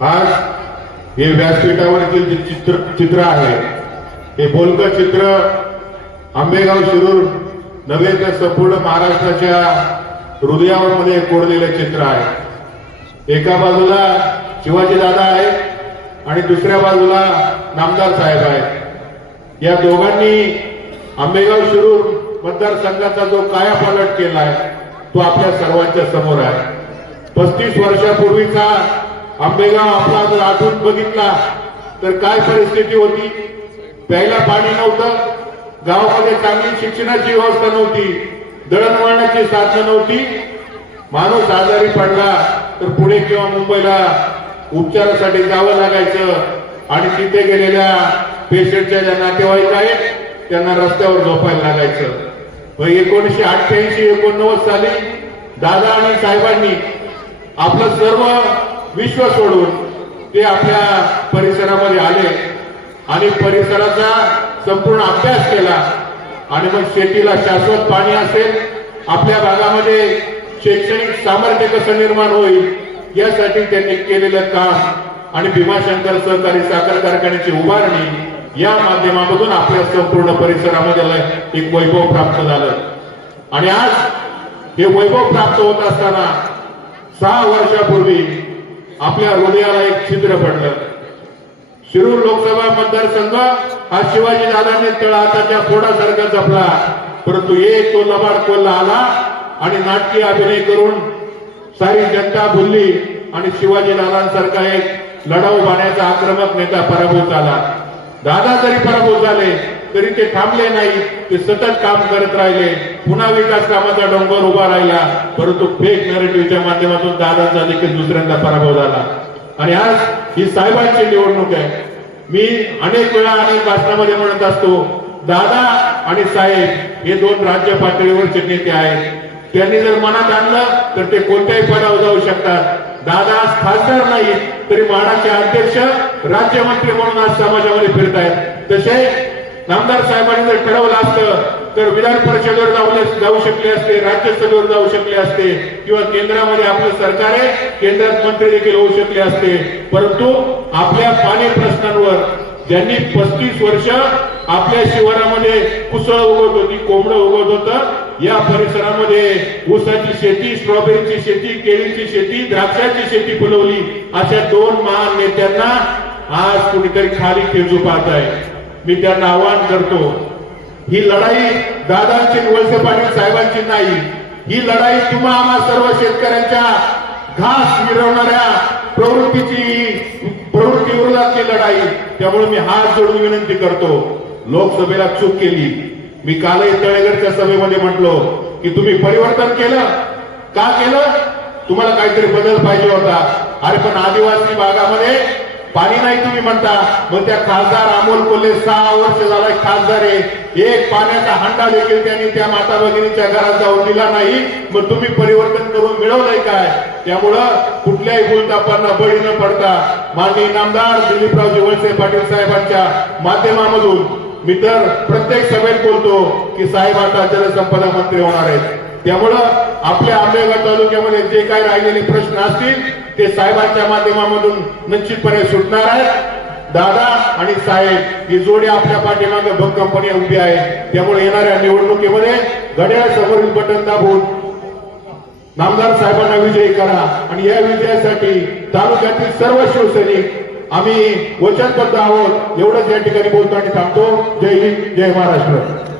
आज हे व्यासपीठावरचे जे चित्र चित्र आहे हे बोलकं चित्र आंबेगाव शिरूर नव्हे तर संपूर्ण महाराष्ट्राच्या हृदयामध्ये कोरलेलं चित्र आहे. एका बाजूला शिवाजी दादा आहे आणि दुसऱ्या बाजूला नामदार साहेब आहेत. या दोघांनी आंबेगाव शिरूर मतदारसंघाचा जो कायापालट आहे तो आपल्या सर्वांच्या समोर आहे. पस्तीस वर्षापूर्वीचा आंबेगाव आपला जर आठवून बघितला तर काय परिस्थिती होती? प्यायला पाणी नव्हतं गावामध्ये चांगली शिक्षणाची व्यवस्था नव्हती दळणवळणाची साधनं नव्हती. माणूस आजारी पडला तर पुणे किंवा मुंबईला उपचारासाठी जावं लागायचं. आणि तिथे गेलेल्या पेशंटच्या ज्या नातेवाईक आहेत त्यांना रस्त्यावर झोपायला लागायचं. मग एकोणीशे अठ्ठ्याऐंशी एकोणनव्वद साली दादा आणि साहेबांनी आपलं सर्व विश्व सोडून ते आपल्या परिसरामध्ये आले आणि परिसराचा संपूर्ण अभ्यास केला. आणि मग शेतीला शाश्वत पाणी असेल आपल्या भागामध्ये शैक्षणिक सामर्थ्य कसं निर्माण होईल यासाठी त्यांनी केलेलं काम आणि भीमाशंकर सहकारी साखर कारखान्याची उभारणी या माध्यमामधून आपल्या संपूर्ण परिसरामध्ये एक वैभव प्राप्त झालं. आणि आज हे वैभव प्राप्त होत असताना सहा वर्षापूर्वी आपल्या हृदयाला एक छिद्र पडलं. शिरूर लोकसभा मतदारसंघ हा शिवाजी दादांनी तळा हाताच्या फोडासारखा जपला. परंतु एक तो लबाड कोल्हा आला आणि नाटकीय अभिनय करून सारी जनता भुलली आणि शिवाजी दादांसारखा एक लढाऊ बाण्याचा आक्रमक नेता पराभूत झाला. दादा जरी पराभूत झाले. तरी ते थांबले नाही ते सतत काम करत राहिले. पुन्हा विकास कामाचा डोंगर उभा राहिला. परंतु फेक नरेटिव्हच्या माध्यमातून दादांचा देखील दुसऱ्यांदा पराभव झाला. आणि आज ही साहेबांची निवडणूक आहे. मी अनेक वेळा अनेक भाषणामध्ये म्हणत असतो दादा आणि साहेब हे दोन राज्य पातळीवरचे नेते आहेत. त्यांनी जर मनात आणलं तर ते कोणत्याही पदावर जाऊ शकतात. दादा आज खासदार नाही तरी म्हाडाचे अध्यक्ष राज्यमंत्री म्हणून आज समाजामध्ये फिरतायत. तसे नामदार साहेबांनी जर ठरवलं असतं तर विधान परिषदेवर जाऊ जाऊ शकले असते राज्यसभेवर जाऊ शकले असते किंवा केंद्रामध्ये आपलं सरकार आहे केंद्रात मंत्री देखील होऊ शकले असते. परंतु आपल्या पाणी प्रश्नांवर ज्यांनी पस्तीस वर्ष आपल्या शिवारामध्ये कुसळ उगवत होती कोंबडं उगवत होतं या परिसरामध्ये ऊसाची शेती स्ट्रॉबेरीची शेती केळीची शेती द्राक्षाची शेती फुलवली अशा दोन महान नेत्यांना आज कुणीतरी खाली खेचू पाहत आहे. मी त्यांना आवाहन करतो ही लढाई दादांची वळसे पाटील साहेबांची नाही. ही लढाई तुम्हा आम्हा सर्व शेतकऱ्यांच्या घास मिरवणाऱ्या प्रवृत्तीची प्रवृत्ती विरोधातली लढाई. त्यामुळे मी हात जोडून विनंती करतो लोकसभेला चूक केली. मी कालही तळेगडच्या सभेमध्ये म्हटलो की तुम्ही परिवर्तन केलं. का केलं? तुम्हाला काहीतरी बदल पाहिजे होता. अरे पण आदिवासी भागामध्ये पाणी नाही तुम्ही म्हणता. मग त्या खासदार अमोल कोल्हे सहा वर्ष झाला खासदार आहे. एक पाण्याचा हंडा देखील त्यांनी त्या माता भगिनीच्या घरात जाऊन दिला नाही. मग तुम्ही परिवर्तन करून मिळवलंय काय? त्यामुळं कुठल्याही भूलतापांना बळी न पडता माननीय नामदार दिलीपरावजी वळसे पाटील साहेबांच्या माध्यमामधून मी तर प्रत्येक सभेत बोलतो की साहेब आता जलसंपदा मंत्री होणार आहेत. त्यामुळं आपल्या आंबेगाव तालुक्यामध्ये जे काही राहिलेले प्रश्न असतील ते साहेबांच्या माध्यमामधून निश्चितपणे सुटणार आहेत दादा आणि साहेब ही जोडी आपल्या पाठीमागे भक्कमपणे उभी आहे. त्यामुळे येणाऱ्या निवडणुकीमध्ये घड्याळ समोरील बटन दाबून नामदार साहेबांना विजयी करा. आणि या विजयासाठी तालुक्यातील सर्व शिवसैनिक आम्ही वचनबद्ध आहोत. एवढंच या ठिकाणी बोलतो आणि थांबतो. जय हिंद जय महाराष्ट्र.